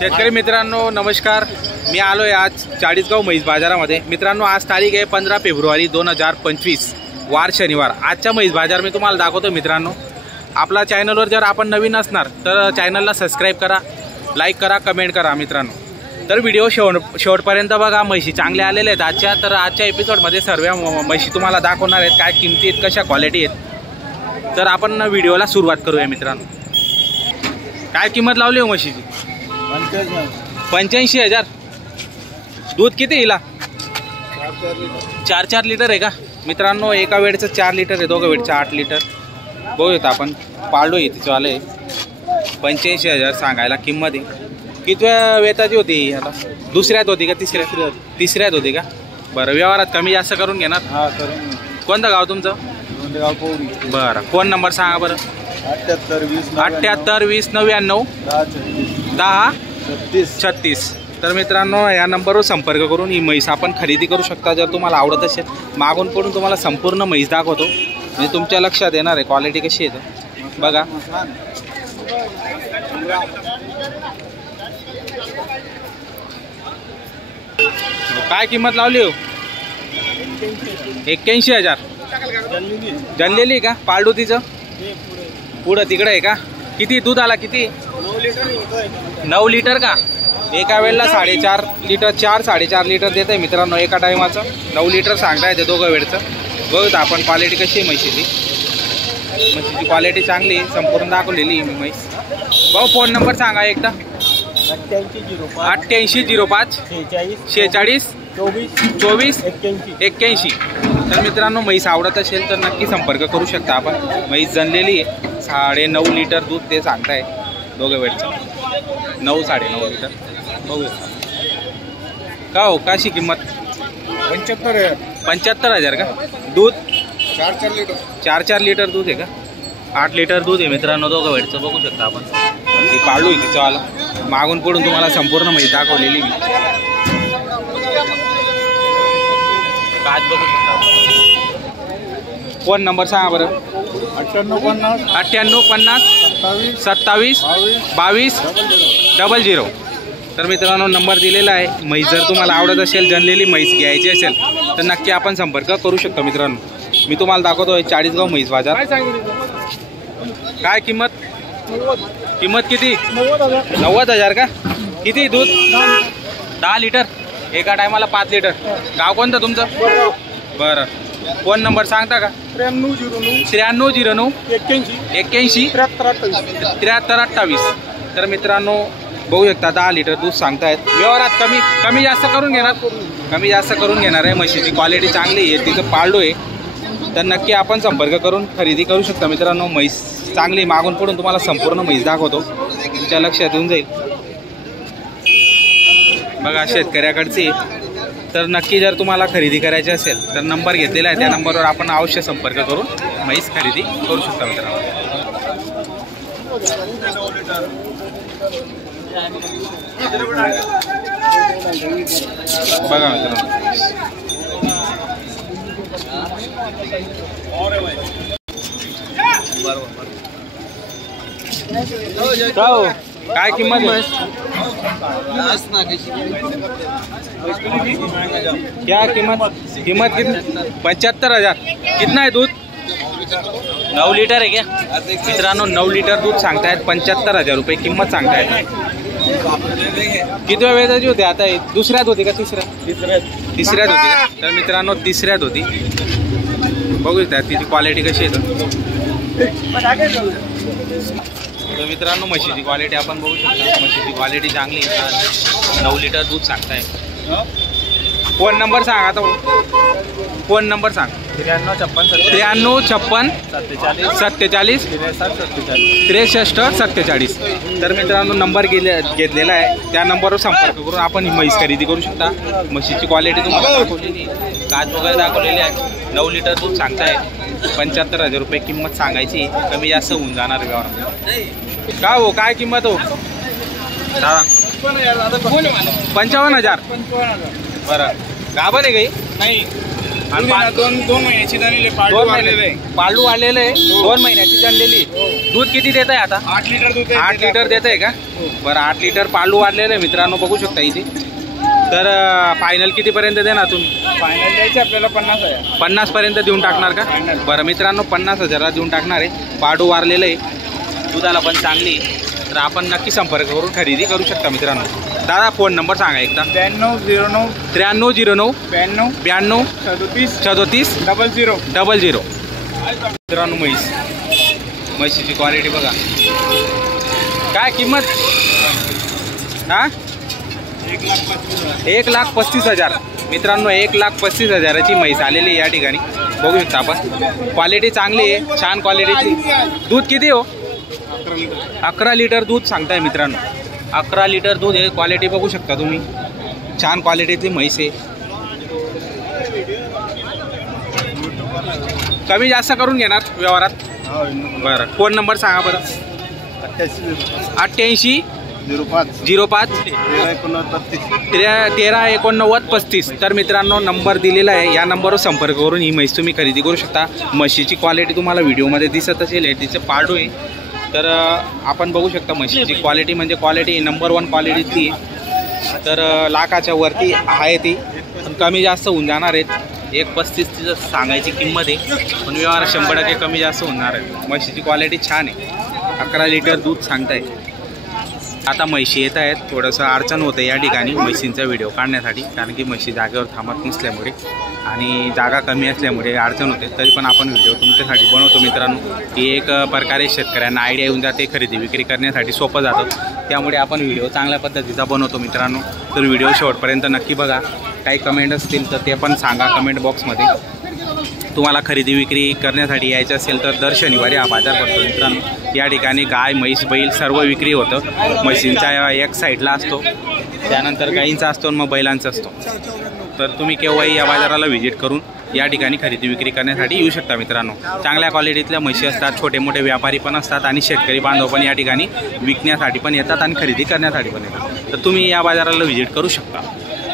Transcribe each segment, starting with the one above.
शेतकरी मित्रांनो नमस्कार। मी आलो आहे आज चाळीसगाव म्हैस बाजारामध्ये। मित्रांनो आज तारीख आहे 15 फेब्रुवारी 2025 वार शनिवार। आजच्या म्हैस बाजार मी तुम्हाला दाखवतो। मित्रांनो आपला चॅनलवर जर आपण नवीन असणार तर चॅनलला सबस्क्राईब करा, लाईक करा, कमेंट करा। मित्रांनो तर व्हिडिओ शेवटपर्यंत बघा। म्हशी चांगले आलेले आहेत आजच्या। तर आजच्या एपिसोडमध्ये सर्व म्हशी तुम्हाला दाखवणार आहेत, काय किमती आहेत, कशा क्वालिटी आहेत। तर आपण व्हिडिओला सुरुवात करूया। मित्रांनो काय किंमत लावली हो म्हशीची? 85,000। दूध किती हिला? 4 लिटर आहे का? मित्रांनो एका वेळचं 4 लिटर आहे, दोघं वेळचं 8 लिटर। बघूयात आपण पाळलो आहे तिचं आलं आहे। 85,000 सांगायला किंमत आहे। कितव्या वेताची होती? आता दुसऱ्यात होती का तिसऱ्यात होती का? बरं व्यवहारात कमी जास्त करून घेणार? हां करून। कोणतं गाव तुमचं? बरं फोन नंबर सांगा बरं। 78 20 99 10 36। तर मित्रांनो या नंबरवर संपर्क करून ही म्हैस आपण खरेदी करू शकता। जर तुम्हाला आवडत असेल मागून पडून तुम्हाला संपूर्ण म्हैस दाखवतो, म्हणजे तुमच्या लक्षात येणार आहे क्वालिटी कशी आहे बघा। काय किंमत लावली हो? 81,000। जनलेली का पाळडू तिचं? पुढं तिकडे आहे का? किती दूध आला? किती? 9 लिटर का? एका वेळेला 4.5 लिटर 4-4.5 लिटर देत आहे मित्रांनो एका टायमाचं। 9 लिटर सांगता येते दोघं वेळचं। बघूत आपण क्वालिटी कशी आहे म्हशीची। म्हशीची क्वालिटी चांगली आहे, संपूर्ण दाखवलेली मी म्हैस। भाऊ फोन नंबर सांगा एकदा। 88 05 46 24 81। तर मित्रांनो म्हैस आवडत असेल तर नक्की संपर्क करू शकता आपण। म्हैस जनलेली आहे, 9.5 लिटर दूध ते सांगताय दोघं वेळचं। 9-9.5 लिटर बघूया का हो। काशी किंमत? 75,000 का? दूध 4 लिटर दूध आहे का? 8 लिटर दूध आहे मित्रांनो दोघं वेळचं। बघू शकता आपण ती पाळू आहे तिचं आला। मागून पडून तुम्हाला संपूर्ण म्हैस दाखवलेली मी। काच बघू शकता। फोन नंबर सांगा बरं। 98 50 27 22 00। तर मित्रांनो नंबर दिलेला आहे। म्हैस जर तुम्हाला आवडत असेल, जनलेली म्हैस घ्यायची असेल तर नक्की आपण संपर्क करू शकतो। मित्रांनो मी तुम्हाला दाखवतोय चाळीसगाव म्हैस बाजार। काय किंमत? किंमत किती? 90,000 का? किती दूध? 10 लिटर एका टायमाला 5 लिटर। गाव कोणतं तुमचं? बरं फोन नंबर सांगता का? 9309 81 73 28। तर मित्रांनो बघू शकता 10 लिटर दूध सांगतायत। व्यवहारात कमी जास्त करून घेणार आहे। म्हशीची क्वालिटी चांगली आहे, तिचं पाळडो आहे, तर नक्की आपण संपर्क करून खरेदी करू शकता। मित्रांनो म्हैस चांगली मागून पडून तुम्हाला संपूर्ण म्हैस दाखवतो, तुमच्या लक्षात येऊन जाईल बघा। शेतकऱ्याकडची तर नक्की जर तुम्हाला खरेदी करायची असेल तर नंबर घेतलेला आहे, त्या नंबरवर आपण अवश्य संपर्क करून म्हैस खरेदी करू शकता। मित्रांनो बघा मित्रांनो काय किंमत आहे? क्या किंमत किती? 75,000। कितना है दूध? 9 लिटर आहे क्या? मित्रांनो 9 लिटर दूध सांगतायत, 75,000 रुपये किंमत सांगतायत। कितव्या वेळेची होती आता? दुसऱ्यात होती का तिसऱ्यात होती का? तर मित्रांनो तिसऱ्यात होती। बघू त्या तिची क्वालिटी कशी आहे। तर मित्रांनो म्हशीची क्वालिटी आपण बघू शकता, म्हशीची क्वालिटी चांगली आहे। 9 लिटर दूध सांगताय। फोन नंबर सांगा आता। फोन नंबर सांग। 93 56 47 63 47। तर मित्रांनो नंबर घेतलेला आहे, त्या नंबरवर संपर्क करून आपण ही म्हैस खरेदी करू शकता। म्हशीची क्वालिटी तुम्हाला दाखवलेली, काच वगैरे दाखवलेली आहे। 9 लिटर दूध सांगताय, 75,000 रुपये किंमत सांगायची, कमी जास्त होऊन जाणार व्यवहार। का हो काय किंमत हो? 55,000। बरं गाभण आहे काही? नाही आणि दोन महिन्याची झालेली पाळू आलेलं आहे 2 महिन्याची जनलेली. दूध किती देत आहे आता? 8 लिटर दूध 8 लिटर देत आहे का? बरं 8 लिटर पाळू वाढलेलं आहे मित्रांनो, बघू शकता इथे. तर फायनल कितीपर्यंत देणार तुम्ही? फायनल द्यायचे आपल्याला 50 आहे. 50 पर्यंत देऊन टाकणार का? बरं मित्रांनो 50,000 देऊन टाकणार आहे. पाडू वारलेलं आहे, दुधाला पण चांगली. तर आपण नक्की संपर्क करून खरेदी करू शकता मित्रांनो. दादा फोन नंबर सांगा एकदा. 9209 9309 92 92 37 37 00 00. मित्रांनो म्हशीची क्वालिटी बघा. काय किंमत? हा 1,35,000 मित्रांनो. 1,35,000ची म्हैस आलेली या ठिकाणी बघू शकता आपण. क्वालिटी चांगली आहे, छान क्वालिटीची. दूध किती हो? 11 लिटर दूध सांगताय मित्रांनो. 11 लिटर दूध आहे. क्वालिटी बघू शकता तुम्ही, छान क्वालिटीची म्हैस आहे. कमी जास्त करून घेणार व्यवहारात? बरं फोन नंबर सांगा बरं. 88 05 13 89 35. तर मित्रांनो नंबर दिलेला आहे, या नंबरवर संपर्क करून ही म्हैस तुम्ही खरेदी करू शकता. म्हशीची क्वालिटी तुम्हाला व्हिडिओमध्ये दिसत असेल, हे तिचं पाडू आहे. तर आपण बघू शकता म्हशीची क्वालिटी म्हणजे क्वालिटी नंबर 1 क्वालिटीची. तर लाखाच्या वरती आहे ती, पण कमी जास्त होऊन जाणार आहेत. 1,35 तिचं सांगायची किंमत आहे, पण व्यवहार 100% कमी जास्त होणार आहे. म्हशीची क्वालिटी छान आहे. 11 लिटर दूध सांगताय. आता म्हशी येत आहेत, थोडंसं अडचण होतं या ठिकाणी म्हशींचा व्हिडिओ काढण्यासाठी, कारण की म्हशी जागेवर थांबत नसल्यामुळे आणि जागा कमी असल्यामुळे अडचण होते. तरी पण आपण व्हिडिओ तुमच्यासाठी बनवतो मित्रांनो, की एक प्रकारे शेतकऱ्यांना आयडिया येऊन जाते, खरेदी विक्री करण्यासाठी सोपं जातं. त्यामुळे आपण व्हिडिओ चांगल्या पद्धतीचा बनवतो मित्रांनो. तर व्हिडिओ शेवटपर्यंत नक्की बघा. काही कमेंट असतील तर ते पण सांगा कमेंट बॉक्समध्ये. तुम्हाला खरेदी विक्री करण्यासाठी यायचं असेल तर दर शनिवारी हा बाजार भरतो मित्रांनो. या ठिकाणी गाय म्हैस बैल सर्व विक्री होतं. म्हशींचा एक साईडला असतो, त्यानंतर गाईंचा असतो आणि मग बैलांचा असतो. तर तुम्ही केव्हाही या बाजाराला व्हिजिट करून या ठिकाणी खरेदी विक्री करण्यासाठी येऊ शकता मित्रांनो. चांगल्या क्वालिटीतल्या म्हशी असतात, छोटे मोठे व्यापारी पण असतात आणि शेतकरी बांधव पण या ठिकाणी विकण्यासाठी पण येतात आणि खरेदी करण्यासाठी पण येतात. तर तुम्ही या बाजाराला व्हिजिट करू शकता.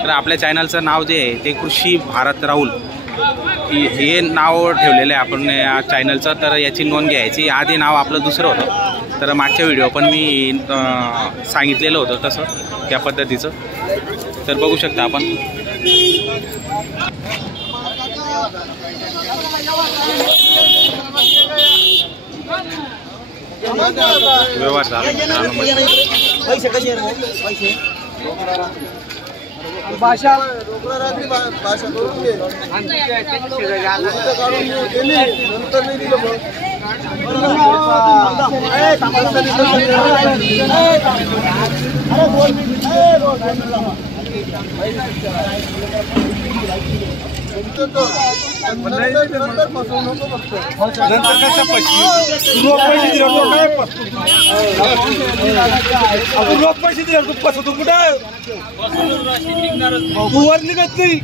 तर आपल्या चॅनलचं नाव जे आहे ते कृषी भारत राहुल हे नाव ठेवलेलं आहे आपण या चॅनलचं. तर याची नोंद घ्यायची. आधी नाव आपलं दुसरं होतं, तर मागच्या व्हिडिओ पण मी सांगितलेलं होतं तसं त्या पद्धतीचं. तर बघू शकता आपण. व्यवहार झाला भाषा पैसे दिले फसवतो कुठे वर निघत नाही.